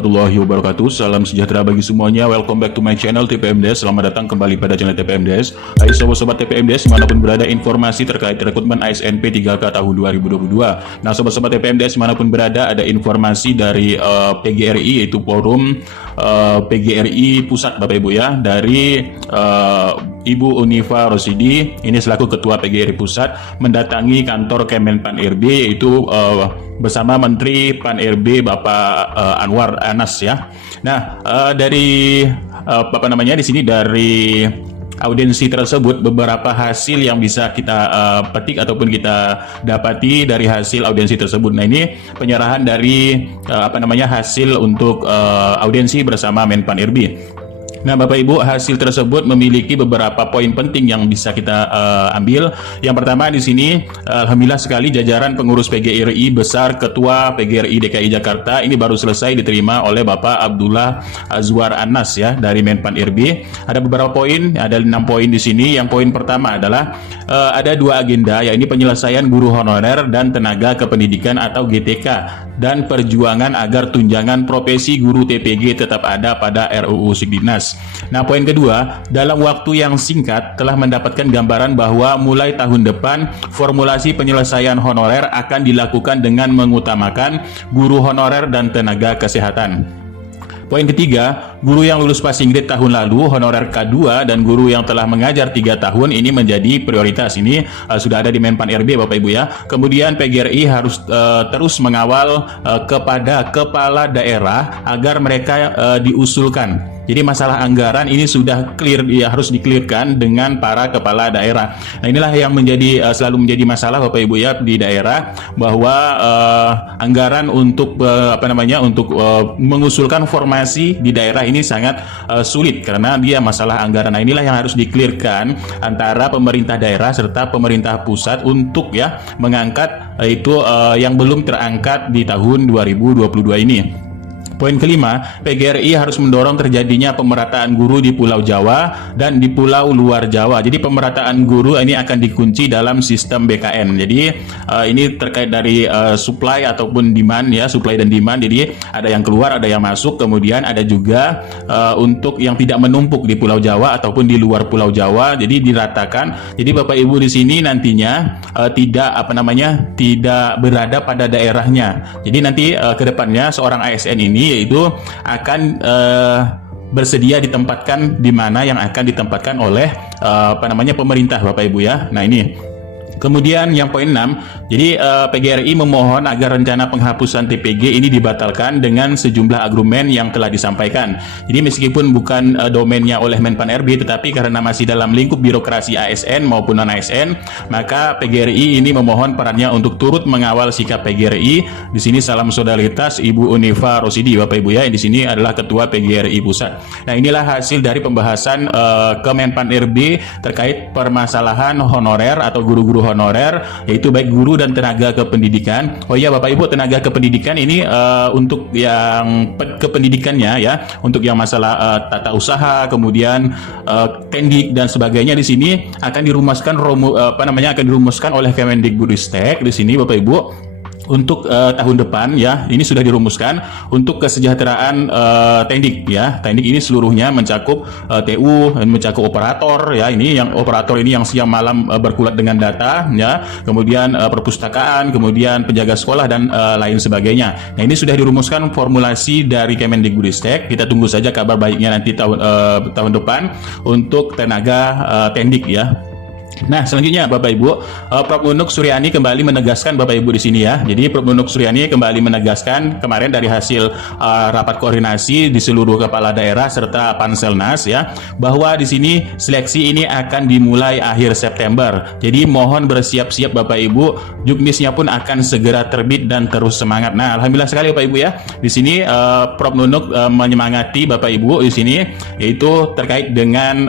Warahmatullahi wabarakatuh. Salam sejahtera bagi semuanya. Welcome back to my channel TPMDes. Selamat datang kembali pada channel TPMDes. Hai sobat-sobat TPMDes dimanapun berada, informasi terkait rekrutmen ASN P3K tahun 2022. Nah sobat-sobat TPMDes dimanapun berada, ada informasi dari PGRI, yaitu Forum PGRI Pusat Bapak Ibu ya, dari Ibu Unifa Rosidi, ini selaku Ketua PGRI Pusat, mendatangi kantor Kemenpan RB, yaitu bersama Menteri Pan RB Bapak Anwar Anas ya. Nah, dari di sini dari audiensi tersebut beberapa hasil yang bisa kita petik ataupun kita dapati dari hasil audiensi tersebut. Nah, ini penyerahan dari hasil untuk audiensi bersama Menpan RB. Nah, Bapak Ibu, hasil tersebut memiliki beberapa poin penting yang bisa kita ambil. Yang pertama di sini, alhamdulillah sekali jajaran pengurus PGRI besar Ketua PGRI DKI Jakarta ini baru selesai diterima oleh Bapak Abdullah Azwar Anas ya dari Menpan RB. Ada beberapa poin, ada 6 poin di sini. Yang poin pertama adalah ada 2 agenda, yaitu penyelesaian guru honorer dan tenaga kependidikan atau GTK dan perjuangan agar tunjangan profesi guru TPG tetap ada pada RUU Sikdinas. Nah, poin kedua, dalam waktu yang singkat telah mendapatkan gambaran bahwa mulai tahun depan formulasi penyelesaian honorer akan dilakukan dengan mengutamakan guru honorer dan tenaga kesehatan. Poin ketiga, guru yang lulus passing grade tahun lalu, honorer K2, dan guru yang telah mengajar 3 tahun ini menjadi prioritas. Ini sudah ada di Menpan RB Bapak Ibu ya. Kemudian PGRI harus terus mengawal kepada kepala daerah agar mereka diusulkan. Jadi masalah anggaran ini sudah clear, ya harus di-clearkan dengan para kepala daerah. Nah, inilah yang selalu menjadi masalah Bapak Ibu ya di daerah, bahwa anggaran untuk mengusulkan formasi di daerah ini sangat sulit karena dia masalah anggaran. Nah, inilah yang harus di-clearkan antara pemerintah daerah serta pemerintah pusat untuk ya mengangkat itu yang belum terangkat di tahun 2022 ini. Poin kelima, PGRI harus mendorong terjadinya pemerataan guru di Pulau Jawa dan di pulau luar Jawa. Jadi pemerataan guru ini akan dikunci dalam sistem BKN. Jadi ini terkait dari supply ataupun demand ya, supply dan demand. Jadi ada yang keluar, ada yang masuk, kemudian ada juga untuk yang tidak menumpuk di Pulau Jawa ataupun di luar Pulau Jawa. Jadi diratakan. Jadi Bapak Ibu di sini nantinya tidak berada pada daerahnya. Jadi nanti ke depannya seorang ASN ini yaitu akan bersedia ditempatkan di mana yang akan ditempatkan oleh pemerintah Bapak Ibu ya. Nah, ini. Kemudian yang poin 6, jadi PGRI memohon agar rencana penghapusan TPG ini dibatalkan dengan sejumlah argumen yang telah disampaikan. Jadi meskipun bukan domainnya oleh Menpan RB, tetapi karena masih dalam lingkup birokrasi ASN maupun non-ASN, maka PGRI ini memohon perannya untuk turut mengawal sikap PGRI. Di sini salam solidaritas Ibu Unifa Rosidi Bapak Ibu ya, di sini adalah Ketua PGRI Pusat. Nah, inilah hasil dari pembahasan Kemenpan RB terkait permasalahan honorer atau guru-guru honorer, yaitu baik guru dan tenaga kependidikan. Oh iya Bapak Ibu, tenaga kependidikan ini untuk yang kependidikannya ya, untuk yang masalah tata usaha, kemudian tendik dan sebagainya di sini akan dirumuskan oleh Kemendikbudristek di sini Bapak Ibu. Untuk tahun depan ya, ini sudah dirumuskan untuk kesejahteraan tendik ya. Tendik ini seluruhnya mencakup TU, mencakup operator ya. Ini yang operator ini yang siang malam berkulat dengan data ya. Kemudian perpustakaan, kemudian penjaga sekolah dan lain sebagainya. Nah, ini sudah dirumuskan formulasi dari Kemendikbudristek. Kita tunggu saja kabar baiknya nanti tahun depan untuk tenaga tendik ya. Nah, selanjutnya Bapak Ibu, Prof. Unuk Suryani kembali menegaskan Bapak Ibu di sini ya. Jadi Prof. Unuk Suryani kembali menegaskan kemarin dari hasil rapat koordinasi di seluruh kepala daerah serta Panselnas ya, bahwa di sini seleksi ini akan dimulai akhir September. Jadi mohon bersiap-siap Bapak Ibu, juknisnya pun akan segera terbit dan terus semangat. Nah, alhamdulillah sekali Bapak Ibu ya. Di sini Prof. Unuk menyemangati Bapak Ibu di sini, yaitu terkait dengan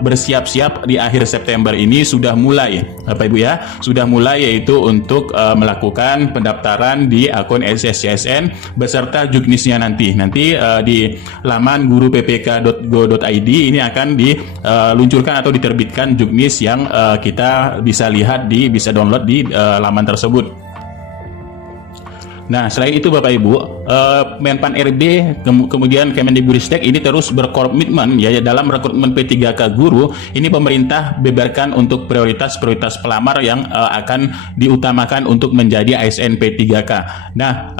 bersiap-siap di akhir September ini sudah mulai Bapak Ibu ya, sudah mulai, yaitu untuk melakukan pendaftaran di akun SSCSN beserta juknisnya nanti di laman guruppk.go.id ini akan diluncurkan atau diterbitkan juknis yang kita bisa lihat bisa download di laman tersebut. Nah, selain itu Bapak Ibu, Menpan RB kemudian Kemendikbudristek ini terus berkomitmen ya dalam rekrutmen P3K guru. Ini pemerintah beberkan untuk prioritas-prioritas pelamar yang akan diutamakan untuk menjadi ASN P3K. Nah,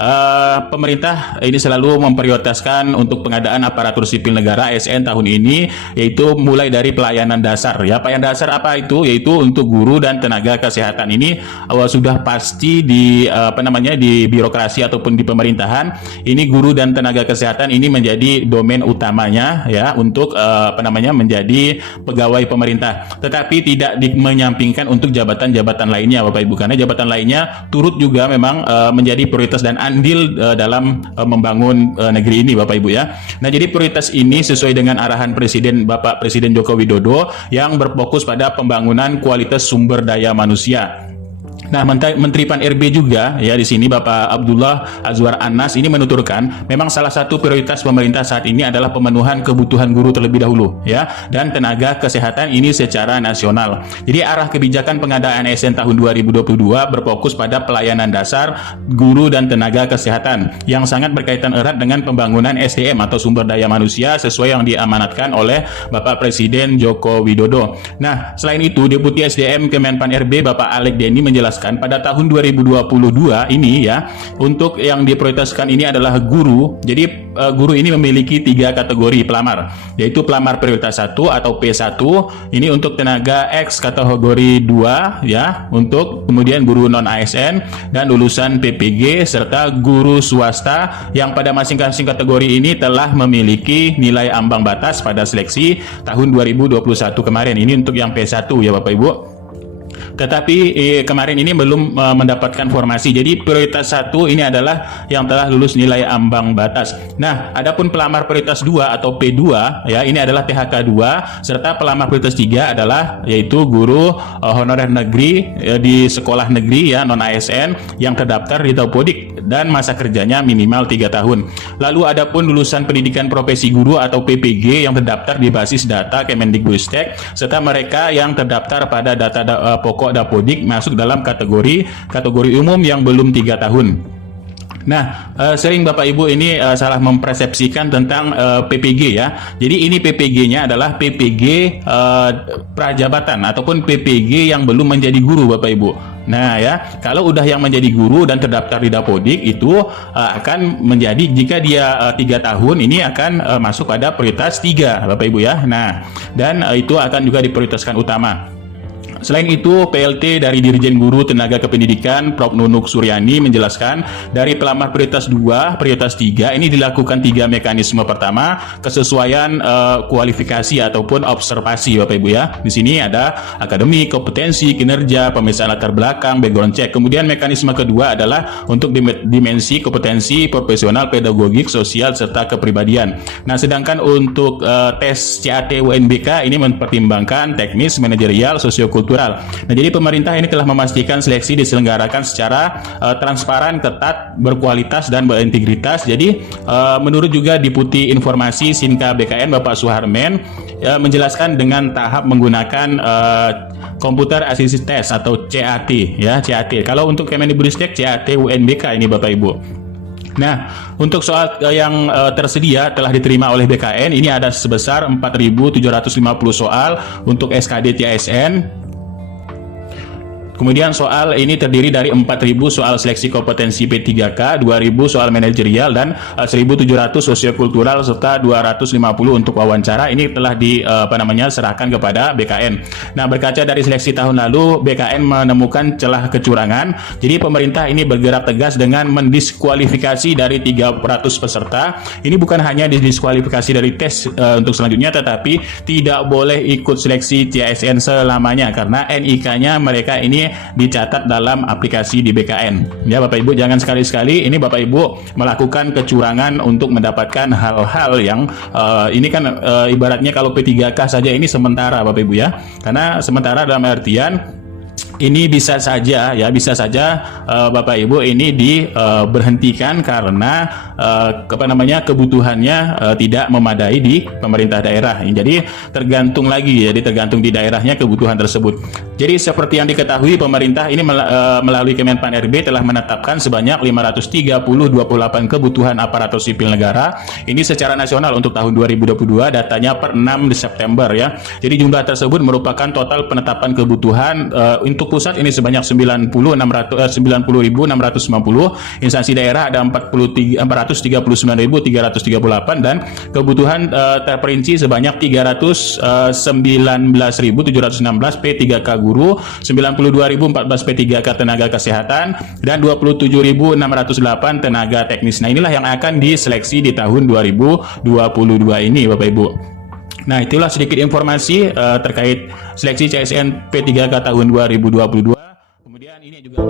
pemerintah ini selalu memprioritaskan untuk pengadaan aparatur sipil negara ASN tahun ini, yaitu mulai dari pelayanan dasar ya. Pelayanan dasar apa itu? Yaitu untuk guru dan tenaga kesehatan. Ini sudah pasti di di birokrasi ataupun di pemerintahan, ini guru dan tenaga kesehatan ini menjadi domain utamanya ya untuk menjadi pegawai pemerintah. Tetapi tidak menyampingkan untuk jabatan-jabatan lainnya Bapak Ibu, karena jabatan lainnya turut juga memang menjadi prioritas dan andil dalam membangun negeri ini Bapak Ibu ya. Nah, jadi prioritas ini sesuai dengan arahan Bapak Presiden Joko Widodo yang berfokus pada pembangunan kualitas sumber daya manusia. Nah, Menteri Pan RB juga ya di sini Bapak Abdullah Azwar Anas ini menuturkan memang salah satu prioritas pemerintah saat ini adalah pemenuhan kebutuhan guru terlebih dahulu ya dan tenaga kesehatan ini secara nasional. Jadi arah kebijakan pengadaan ASN tahun 2022 berfokus pada pelayanan dasar guru dan tenaga kesehatan yang sangat berkaitan erat dengan pembangunan SDM atau sumber daya manusia sesuai yang diamanatkan oleh Bapak Presiden Joko Widodo. Nah, selain itu Deputi SDM Kemenpan RB Bapak Alek Denny menjelaskan pada tahun 2022 ini ya, untuk yang diprioritaskan ini adalah guru. Jadi guru ini memiliki 3 kategori pelamar, yaitu pelamar prioritas 1 atau P1 ini untuk tenaga X kategori 2 ya, untuk kemudian guru non ASN dan lulusan PPG serta guru swasta yang pada masing-masing kategori ini telah memiliki nilai ambang batas pada seleksi tahun 2021 kemarin. Ini untuk yang P1 ya Bapak Ibu. Tetapi kemarin ini belum mendapatkan formasi. Jadi prioritas 1 ini adalah yang telah lulus nilai ambang batas. Nah, adapun pelamar prioritas 2 atau P2 ya, ini adalah THK 2 serta pelamar prioritas 3 adalah yaitu guru honorer negeri di sekolah negeri ya non ASN yang terdaftar di Dapodik dan masa kerjanya minimal 3 tahun. Lalu adapun lulusan pendidikan profesi guru atau PPG yang terdaftar di basis data Kemendikbudristek serta mereka yang terdaftar pada data pokok Dapodik masuk dalam kategori umum yang belum 3 tahun. Nah, sering Bapak Ibu ini salah mempersepsikan tentang PPG ya. Jadi ini PPG-nya adalah PPG prajabatan ataupun PPG yang belum menjadi guru Bapak Ibu. Nah ya, kalau udah yang menjadi guru dan terdaftar di Dapodik itu akan menjadi, jika dia 3 tahun ini akan masuk pada prioritas 3 Bapak Ibu ya. Nah, dan itu akan juga diprioritaskan utama. Selain itu, PLT dari Dirjen Guru Tenaga Kependidikan Prof. Nunuk Suryani menjelaskan dari pelamar prioritas 2, prioritas 3 ini dilakukan 3 mekanisme. Pertama, kesesuaian kualifikasi ataupun observasi Bapak Ibu ya. Di sini ada akademik, kompetensi, kinerja, pemeriksaan latar belakang, background check. Kemudian mekanisme kedua adalah untuk dimensi kompetensi profesional, pedagogik, sosial serta kepribadian. Nah, sedangkan untuk tes CAT UNBK ini mempertimbangkan teknis, manajerial, sosiokultural. Nah, jadi pemerintah ini telah memastikan seleksi diselenggarakan secara transparan, ketat, berkualitas dan berintegritas. Jadi menurut juga Deputi Informasi Sinka BKN Bapak Suharmen menjelaskan dengan tahap menggunakan Computer Assisted Test atau CAT ya, CAT. Kalau untuk Kemendikbudristek CAT UNBK ini Bapak Ibu. Nah, untuk soal yang tersedia telah diterima oleh BKN ini ada sebesar 4.750 soal untuk SKD TASN. Kemudian soal ini terdiri dari 4.000 soal seleksi kompetensi P3K, 2.000 soal manajerial dan 1.700 sosiokultural serta 250 untuk wawancara. Ini telah serahkan kepada BKN. Nah, berkaca dari seleksi tahun lalu, BKN menemukan celah kecurangan. Jadi pemerintah ini bergerak tegas dengan mendiskualifikasi dari 300 peserta. Ini bukan hanya didiskualifikasi dari tes untuk selanjutnya, tetapi tidak boleh ikut seleksi TASN selamanya karena NIK-nya mereka ini dicatat dalam aplikasi di BKN. Ya Bapak Ibu, jangan sekali-sekali ini Bapak Ibu melakukan kecurangan untuk mendapatkan hal-hal yang ini kan ibaratnya kalau P3K saja ini sementara Bapak Ibu ya. Karena sementara dalam artian ini bisa saja ya, bisa saja Bapak Ibu ini diberhentikan karena kebutuhannya tidak memadai di pemerintah daerah. Jadi tergantung lagi, jadi tergantung di daerahnya kebutuhan tersebut. Jadi seperti yang diketahui, pemerintah ini melalui Kemenpan RB telah menetapkan sebanyak 530,28 kebutuhan aparatur sipil negara. Ini secara nasional untuk tahun 2022, datanya per 6 September ya. Jadi jumlah tersebut merupakan total penetapan kebutuhan untuk pusat ini sebanyak 90.690, instansi daerah ada 439.338 dan kebutuhan terperinci sebanyak 319.716 P3K guru, 92.014 P3K tenaga kesehatan dan 27.608 tenaga teknis. Nah, inilah yang akan diseleksi di tahun 2022 ini Bapak Ibu. Nah, itulah sedikit informasi terkait seleksi CSN P3K tahun 2022. Kemudian ini juga